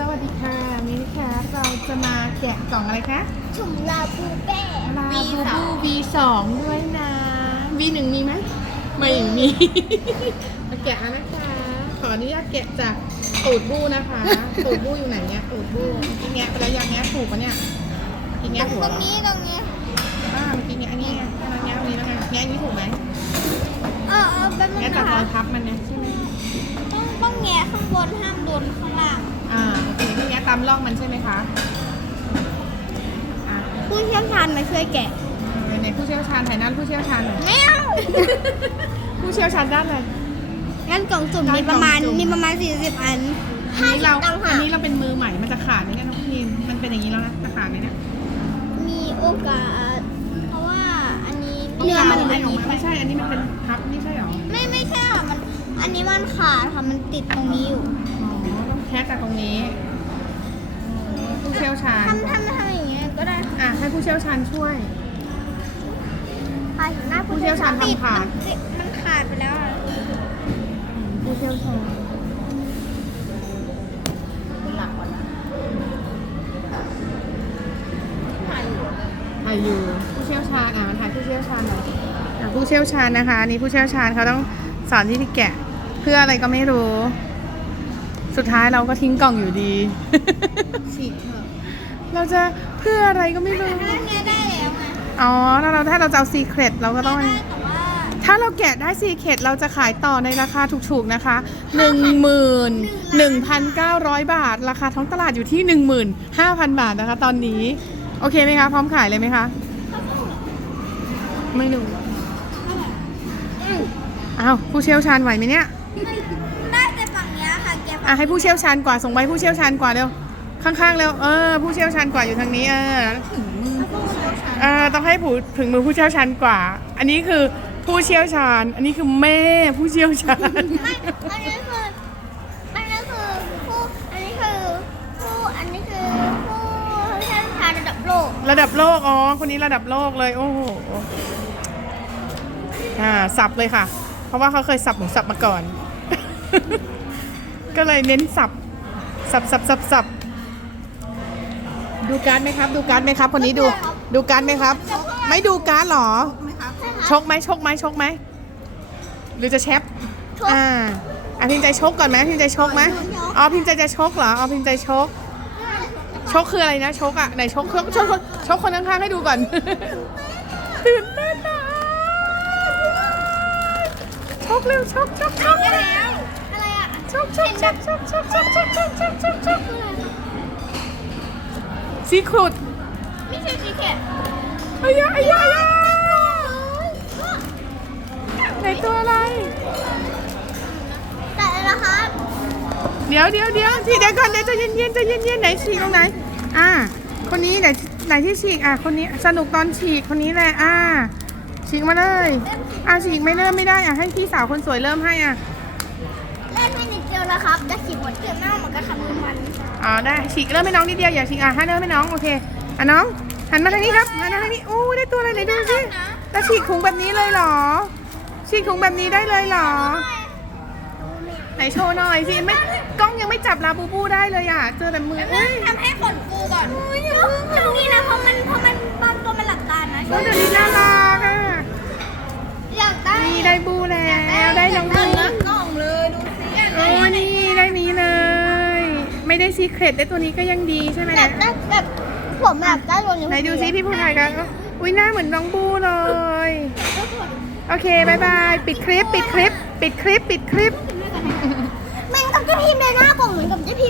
สวัสดีค่ะวันนี้นะคะเราจะมาแกะกล่องอะไรคะถุงลาบูแป้ลาบูบู V2 ด้วยนะ V1 มีไหมไม่มี มาแกะแล้วนะคะ ขออนุญาตแกะจากตูดบูนะคะตูดบูอยู่ไหนเนี่ยตูดบูกินแงะไปแล้วยังแงะถูกปะเนี่ยกินตแงะหัวรเหรงอนี้ตรงนี้อ่าเมื่อกี้แงะอันนี้ไงแค่นั้นแงะอันนี้แล้วไงแงะอันนี้ถูกไหมเออเออแป๊บนึงแงะนะจากรคะอยพับมันเนี่ยใช่ไหมต้องต้องแงะข้างบนห้ามโดนข้างล่าง อ่าโอเคนี่แงะตามร่องมันใช่ไหมคะอ่าผู้เชี่ยวชาญมาช่วยแกะไหนๆผู้เชี่ยวชาญถ่ายหน้าผู้เชี่ยวชาญหน่อยไม่เอาผู้เชี่ยวชาญด้านอะไร งั้นกล่องสุ่มมีประมาณกล่องสุ่มมีประมาณ 40 อันอันนี้เราต่างอัหานกนี้เราเป็นมือใหม่มันจะขาดไหมเนี่ยน้องพีนมันเป็นอย่างนี้แล้วนะจะขาดไหมเนี่ยมีโอกาส เพราะว่าอันนี้ต้องเนื้อมันกาวอัให้นออกนี้มาไม่ใช่ อันนี้มันเป็นพับไม่ใช่หรอ ไม่ไม่ใช่ค่ะมัน อันนี้มันขาดค่ะ มันติดตรงนี้อยู่ อ๋อต้อง แคะจากตรงนี้ผู้เชี่ยวชาญ ทำทำทำอย่างเงี้ยก็ได้อะให้ผู้เชี่ยวชาญช่วยค่ะเห็นหน้าผู้เชี่ยวชาญทำติดขาดมันติดมันขาดไปแล้วอะผู้เชี่ยวชาญเป็นหลักก่อนนะถ่ายอยู่ผู้เชี่ยวชาญอะมันถ่ายผู้เชี่ยวชาญหน่อยอะผู้เชี่ยวชาญนะคะอันนี่ผู้เชี่ยวชาญเขาต้องสอนที่ที่แกะ เพื่ออะไรก็ไม่รู้ สุดท้ายเราก็ทิ้งกล่องอยู่ดี ฉีกเถอะเราจะเพื่ออะไรก็ไม่รู้ ถ้าเนี้ยได้แล้วไงอ๋อถ้าเราถ้าเราจะเอาซีเครตเราก็ต้องได้แต่ว่าถ้าเราแกะได้ซีเครตเราจะขายต่อในราคาถูกๆนะคะ 11,900 บาท ราคาท้องตลาดอยู่ที่ 15,000 บาทนะคะ ตอนนี้ โอเคไหมคะ พร้อมขายเลยไหมคะ ไม่รู้อืมอ้าวผู้เชี่ยวชาญไหวไหมเนี่ย มัน อะให้ผู้เชี่ยวชาญกว่าส่งไปผู้เชี่ยวชาญกว่าเร็วข้างๆเร็วเออผู้เชี่ยวชาญกว่าอยู่ทางนี้เออเอ่อต้องให้ผู้ถึงมือผู้เชี่ยวชาญกว่า อันนี้คือผู้เชี่ยวชาญ อันนี้คือแม่ผู้เชี่ยวชาญ ไม่อันนี้คืออันนี้คือผู้อันนี้คือผู้อันนี้คือผู้เชี่ยวชาญระดับโลก ระดับโลกอ๋อคนนี้ระดับโลกเลยโอ้โหอ่าสับเลยค่ะ เพราะว่าเขาเคยสับหมูสับมาก่อน ก็เลยเน้นสับ สับสับสับสับดูการ์ดไหมครับ ดูการ์ดไหมครับคนนี้ดู ดูการ์ดไหมครับ ไม่ดูการ์ดหรอ ชกไหมชกไหมชกไหม หรือจะแชปชกอ่าอะพิมพ์ใจชกก่อนไหมพิมพ์ใจชกไหมอ๋อพิมพ์ใจจะชกเหรออ๋อพิมพ์ใจชก ชกคืออะไรนะชกอะไหนชกชกชกคนชกคนข้างๆให้ดูก่อนตื่นเต้นนะชกเร็วชกชกชกอะไรอะ ชกชกชกชกชกชกชกชกชกชกชกซีครุดไม่ใช่ซีเคทอายะอายะอายะไหนตัวอะไร แต่นะคะเดี๋ยวเดี๋ยวเดี๋ยวทีเดี๋ยวก่อนเดี๋ยวจะเย็นเย็นจะเย็นเย็นไหนฉีกตรงไหน อ่า คนนี้ไหนไหนที่ฉีกอะคนนี้สนุกตอนฉีกคนนี้แหละอ่าฉีกมาเลย อ่าฉีกไม่เริ่มไม่ได้อะให้พี่สาวคนสวยเริ่มให้อะ นไม่นิดเดียวนะครับจะขีดหมดเกือบหน้ามันก็ทำมือมันอ๋อได้ฉีกเริ่มให้น้องนิดเดียวอย่าฉีกอะให้เริ่มให้น้องโอเคอะน้องหันมาทางนี้ครับหันมาทางนี้โอ้ได้ตัวอะไรไหนดูสิแล้วฉีกถุงแบบนี้เลยเหรอ ฉีกถุงแบบนี้ได้เลยเหรอ ไหนโชว์หน่อยสิไม่กล้องยังไม่จับลาบูบูได้เลยอะเจอแต่มือแล้วเอ้ยทำให้ขนฟูก่อนทำนี่นะเพราะมันเพราะมันตอนตัวมันหลับตานะโอ้เดี๋ยวนี้น่ารักอะอยากได้นี่ได้บูแล้วได้น้องบู ไม่ได้ซีเครตได้ตัวนี้ก็ยังดีใช่ไหมแบเนี่ยบได้แบบผมแบบได้ตัวนี้ไหนดูซิพี่ผู้ชายกันอุ้ยหน้าเหมือนน้องบูเลย โอเคบายบายปิดคลิป ปิดคลิป ปิดคลิป ปิดคลิป มันกับเจ๊พิมพ์เลยหน้ากล่องเหมือนกับเจ๊พิมพ์